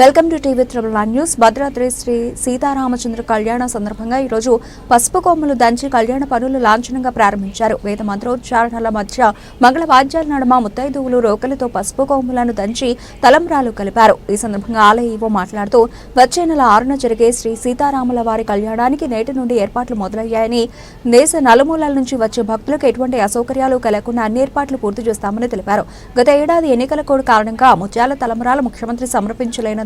Welcome to TV triple nine news. Bhadradri Sri Sitaramachandra కళ్యాణ సందర్భంగా ఈరోజు పసుపు కొమ్ములు దంచి కళ్యాణ పనులు లాంఛనంగా ప్రారంభించారు. వేద మంత్రోచ్చారణల మధ్య మంగళ వాద్యాల నడుమ ముత్తైదువులు రోకలతో పసుపు కొమ్ములను దంచి తలంబ్రాలు కలిపారు. ఈ సందర్భంగా ఆలయ ఈవో మాట్లాడుతూ వచ్చే నెల 6న జరిగే శ్రీ సీతారాముల వారి కళ్యాణానికి నేటి నుండి ఏర్పాట్లు మొదలయ్యాయని, దేశ నలుమూలల నుంచి వచ్చే భక్తులకు ఎటువంటి అసౌకర్యాలు కలగకుండా అన్ని ఏర్పాట్లు పూర్తి చేస్తామని తెలిపారు. గత ఏడాది ఎన్నికల కోడ్ కారణంగా ముత్యాల తలంబ్రాలు ముఖ్యమంత్రి సమర్పించలేనందువలన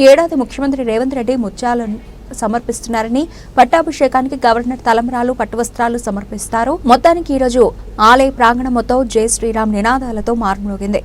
ఈ ఏడాది ముఖ్యమంత్రి రేవంత్ రెడ్డి ముత్యాలను సమర్పిస్తున్నారని, పట్టాభిషేకానికి గవర్నర్ తలంబ్రాలు పట్టువస్త్రాలు సమర్పిస్తారు. మొత్తానికి ఈరోజు ఆలయ ప్రాంగణం మొత్తం జై శ్రీరామ్ నినాదాలతో మారుమోగింది.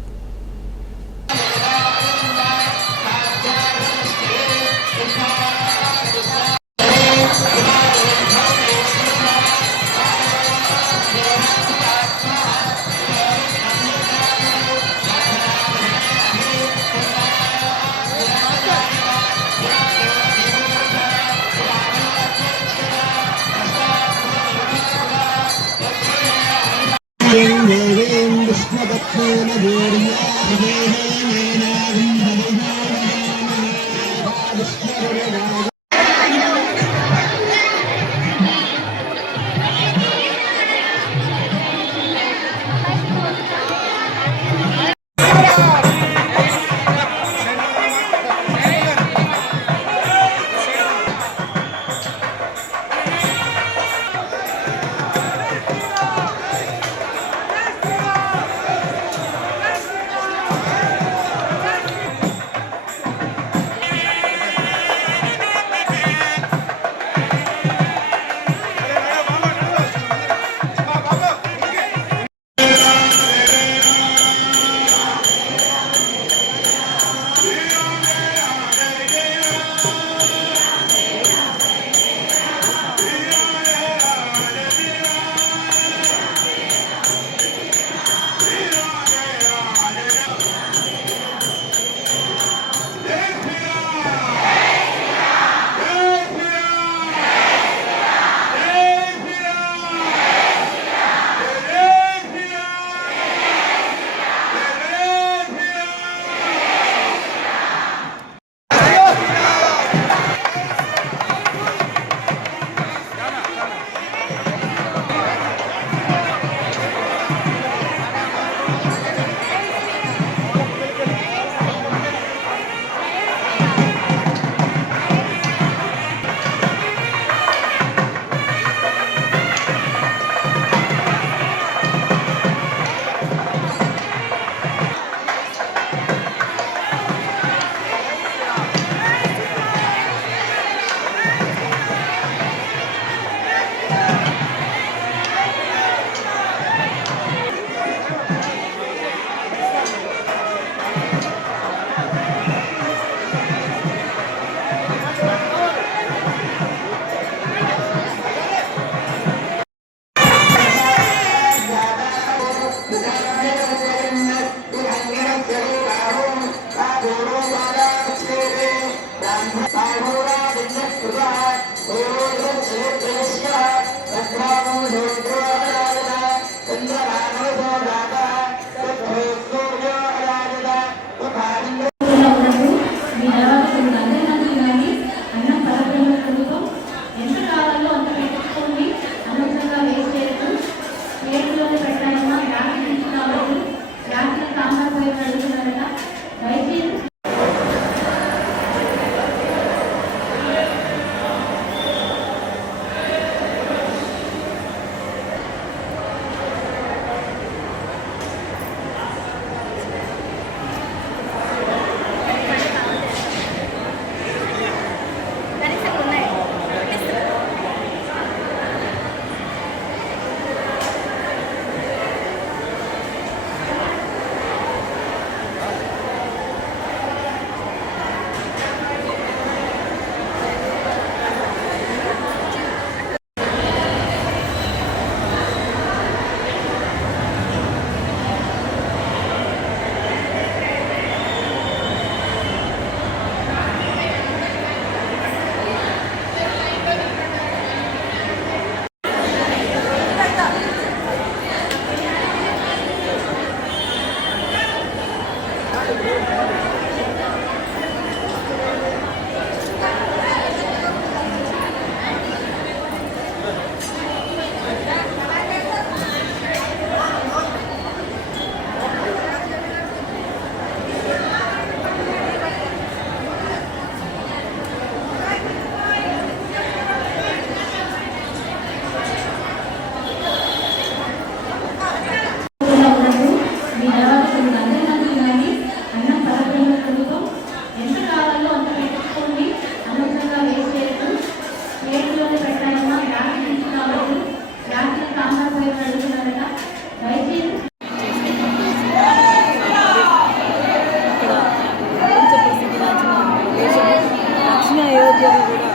అయోధ్యలో కూడా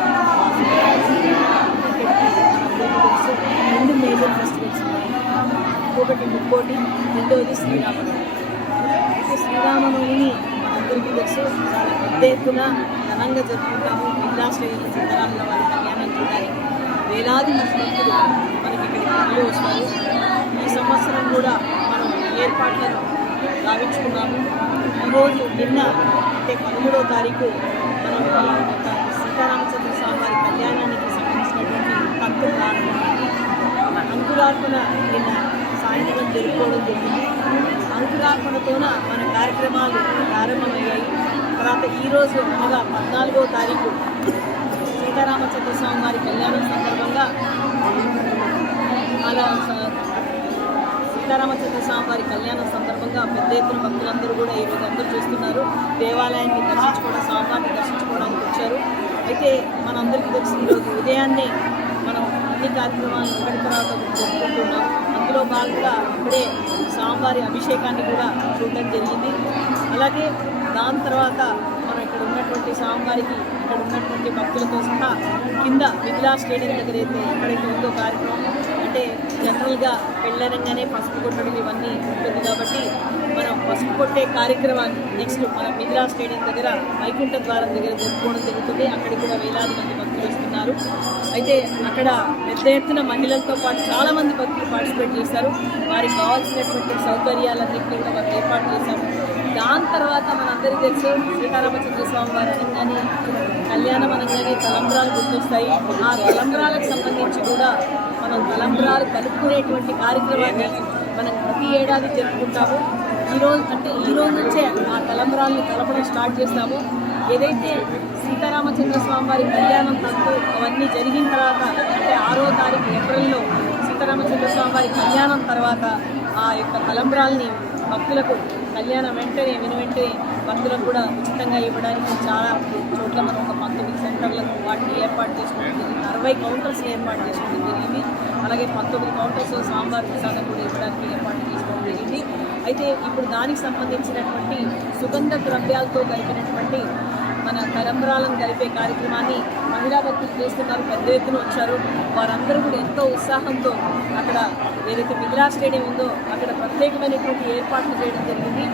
రెండు మేజర్ ఫెస్టివల్స్ ఉన్నాయి. ఒకటి ముక్కోటి, రెండవది శ్రీరామనవమి. అయితే శ్రీరామనవమిని మనందరికీ తెలుసు చాలా పెద్ద ఎత్తున ఘనంగా జరుపుకుంటాము. మిథిలాశ్రేయులు సీతారాముల వారి కళ్యాణం చూడడానికి వేలాది మంది భక్తులు మనకి ఇక్కడికి తరలి వస్తారు. ఈ సంవత్సరం కూడా మనం ఏర్పాట్లను గావించుకున్నాము. ఈరోజు నిన్న అంటే 13వ తారీఖు మనం సీతారామచంద్ర స్వామి వారి కళ్యాణానికి సంబంధించినటువంటి భక్తులు ప్రారంభమైంది. అంకురార్పణ నిన్న సాయంత్రం జరుపుకోవడం జరిగింది. అంకురార్పణతోన మన కార్యక్రమాలు ప్రారంభమయ్యాయి. తర్వాత ఈరోజు అనగా 14వ తారీఖు సీతారామచంద్ర స్వామి వారి కళ్యాణం సందర్భంగా సీతారామచంద్ర స్వామి వారి కళ్యాణం సందర్భంగా పెద్ద ఎత్తున భక్తులందరూ కూడా ఈరోజు అందరూ చూస్తున్నారు. దేవాలయాన్ని దర్శించుకోవడం, స్వామివారిని దర్శించుకోవడానికి వచ్చారు. అయితే మనందరికీ తెలిసి ఈరోజు ఉదయాన్నే మనం అన్ని కార్యక్రమాలను ఒకటి తర్వాత జరుపుకుంటున్నాం. అందులో భాగంగా ఇప్పుడే స్వామివారి అభిషేకాన్ని కూడా చూడడం జరిగింది. అలాగే దాని తర్వాత మనం ఇక్కడ ఉన్నటువంటి స్వామివారికి ఇక్కడ ఉన్నటువంటి భక్తులతో సహా కింద మిథిలా స్టేడియం దగ్గర అయితే ఎక్కడైతే ఉందో కార్యక్రమం అంటే జనరల్గా పెళ్ళనంగానే పసుపు కొట్టడం ఇవన్నీ ఉంటుంది కాబట్టి మనం పసుపు కొట్టే కార్యక్రమాన్ని నెక్స్ట్ మన మిథిలా స్టేడియం దగ్గర వైకుంఠ ద్వారం దగ్గర జరుపుకోవడం జరుగుతుంది. అక్కడికి కూడా వేలాది మంది భక్తులు వస్తున్నారు. అయితే అక్కడ పెద్ద ఎత్తున మహిళలతో పాటు చాలామంది భక్తులు పార్టిసిపేట్ చేశారు. వారికి కావాల్సినటువంటి సౌకర్యాలన్నింటినీ కూడా వారు ఏర్పాటు చేశారు. దాని తర్వాత మనందరికీ తెలుసు సీతారామచంద్ర స్వామి వారు అనగానే కళ్యాణం అనగానే తలంబ్రాలు గుర్తొస్తాయి. ఆ తలంబ్రాలకు సంబంధించి కూడా మనం తలంబ్రాలు కలుపుకునేటువంటి కార్యక్రమాన్ని మనం ప్రతి ఏడాది జరుపుకుంటాము. ఈ రోజు నుంచే ఆ తలంబ్రాలను కలపడం స్టార్ట్ చేస్తాము. ఏదైతే సీతారామచంద్ర స్వామి వారి కళ్యాణం తంతు అవన్నీ జరిగిన తర్వాత అంటే 6వ తారీఖు ఏప్రిల్లో సీతారామచంద్ర స్వామి వారి కళ్యాణం తర్వాత ఆ యొక్క తలంబ్రాలని భక్తులకు కళ్యాణం వెంటనే భక్తులకు కూడా ఉచితంగా ఇవ్వడానికి చాలా చోట్ల మనం ఒక 19 సెంటర్లను వాటిని ఏర్పాటు చేసుకోవడం జరిగింది. 60 కౌంటర్స్ ఏర్పాటు చేసుకోవడం జరిగింది. అలాగే 19 కౌంటర్స్ స్వామివారి ప్రసాదం కూడా ఇవ్వడానికి ఏర్పాటు చేసుకోవడం జరిగింది. అయితే ఇప్పుడు దానికి సంబంధించినటువంటి సుగంధ ద్రవ్యాలతో కలిపినటువంటి మన తలంబ్రాలను కలిపే కార్యక్రమాన్ని మహిళా భక్తులు చేస్తున్నారు. పెద్ద ఎత్తున వచ్చారు. వారందరూ కూడా ఎంతో ఉత్సాహంతో అక్కడ ఏదైతే మిథిలా స్టేడియం ఉందో అక్కడ ప్రత్యేకమైనటువంటి ఏర్పాట్లు చేయడం జరిగింది.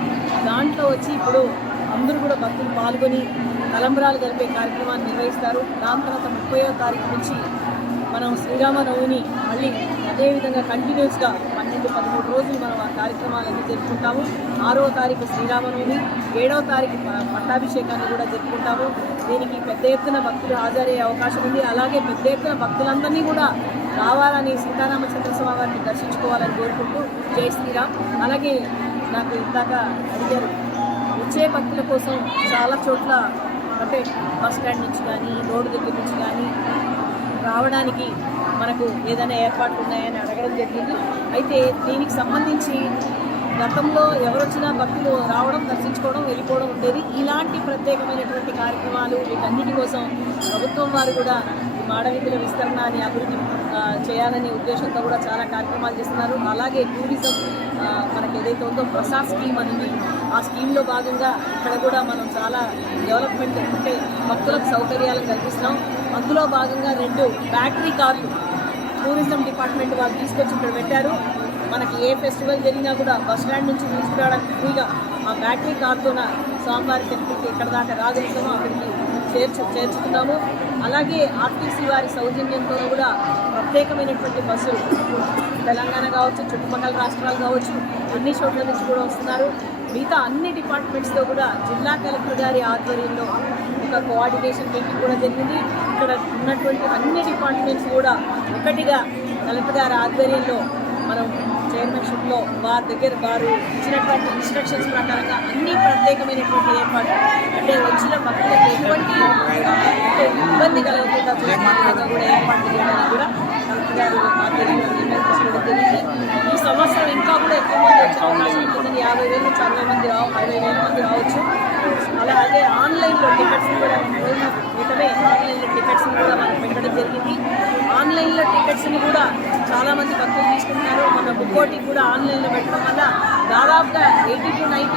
దాంట్లో వచ్చి ఇప్పుడు అందరూ కూడా భక్తులు పాల్గొని తలంబ్రాలు కలిపే కార్యక్రమాన్ని నిర్వహిస్తారు. దాని తర్వాత 30వ తారీఖు నుంచి మనం శ్రీరామనవమిని మళ్ళీ అదేవిధంగా కంటిన్యూస్గా 12-13 రోజులు మనం ఆ కార్యక్రమాలన్నీ జరుపుకుంటాము. 6వ తారీఖు శ్రీరామనవమి, 7వ తారీఖు పట్టాభిషేకాన్ని కూడా జరుపుకుంటాము. దీనికి పెద్ద ఎత్తున భక్తులు హాజరయ్యే అవకాశం ఉంది. అలాగే పెద్ద ఎత్తున భక్తులందరినీ కూడా రావాలని సీతారామచంద్ర స్వామి వారిని దర్శించుకోవాలని కోరుకుంటూ జై శ్రీరామ్. అలాగే నాకు ఇందాక అడిగారు వచ్చే భక్తుల కోసం చాలా చోట్ల అంటే బస్ స్టాండ్ నుంచి కానీ రోడ్డు దగ్గర నుంచి కానీ రావడానికి మనకు ఏదైనా ఏర్పాట్లు ఉన్నాయని అడగడం జరిగింది. అయితే దీనికి సంబంధించి గతంలో ఎవరొచ్చినా భక్తులు రావడం, దర్శించుకోవడం, వెళ్ళిపోవడం ఉండేది. ఇలాంటి ప్రత్యేకమైనటువంటి కార్యక్రమాలు వీటన్నిటి కోసం ప్రభుత్వం వారు కూడా మాడవీధుల విస్తరణని అభివృద్ధి చేయాలనే ఉద్దేశంతో కూడా చాలా కార్యక్రమాలు చేస్తున్నారు. అలాగే టూరిజం మనకి ఏదైతే ఉందో ప్రసాద్ స్కీమ్ అనేది ఆ స్కీమ్లో భాగంగా ఇక్కడ కూడా మనం చాలా డెవలప్మెంట్ అంటే భక్తులకు సౌకర్యాలను కల్పిస్తున్నాం. అందులో భాగంగా 2 బ్యాటరీ కార్లు టూరిజం డిపార్ట్మెంట్ వాళ్ళు తీసుకొచ్చి ఇక్కడ పెట్టారు. మనకి ఏ ఫెస్టివల్ జరిగినా కూడా బస్ స్టాండ్ నుంచి తీసుకురావడానికి ఫ్రీగా ఆ బ్యాటరీ కార్తోన స్వామివారి టెంపుల్కి ఎక్కడ దాకా రాగలుగుతామో అక్కడికి చేర్చుతున్నాము. అలాగే ఆర్టీసీ వారి సౌజన్యంతో కూడా ప్రత్యేకమైనటువంటి బస్సులు తెలంగాణ కావచ్చు, చుట్టుపక్కల రాష్ట్రాలు కావచ్చు, అన్ని చోట్ల నుంచి కూడా వస్తున్నారు. మిగతా అన్ని డిపార్ట్మెంట్స్తో కూడా జిల్లా కలెక్టర్ గారి ఆధ్వర్యంలో ఒక కోఆర్డినేషన్ మీటింగ్ కూడా జరిగింది. ఇక్కడ ఉన్నటువంటి అన్ని డిపార్ట్మెంట్స్ కూడా ఒకటిగా కలెక్టర్ గారి ఆధ్వర్యంలో మనం చైర్మన్షిప్లో వారి దగ్గర వారు ఇచ్చినటువంటి ఇన్స్ట్రక్షన్స్ ప్రకారంగా అన్ని ప్రత్యేకమైనటువంటి ఏర్పాట్లు అంటే వచ్చిన భక్తులకు ఎటువంటి ఇబ్బంది కలగకుండా చూసుకోవడానికి కూడా ఏర్పాట్లు చేయడానికి కూడా కలెక్టర్ గారు ఆధ్వర్యంలో నిర్ణయం తీసుకోవడం జరిగింది. ఈ సంవత్సరం ఇంకా కూడా ఎక్కువ మంది వచ్చే అవకాశం ఉంటుంది. 50,000 నుంచి 60,000 మంది రావచ్చు. అలాగే ఆన్లైన్లో టికెట్స్ని కూడా మిగతానే ఆన్లైన్లో టికెట్స్ని కూడా మనం పెట్టడం జరిగింది. ఆన్లైన్లో టికెట్స్ని కూడా చాలామంది భక్తులు తీసుకుంటున్నారు. మన బుక్కోటి కూడా ఆన్లైన్లో పెట్టడం వల్ల దాదాపుగా 80 to 90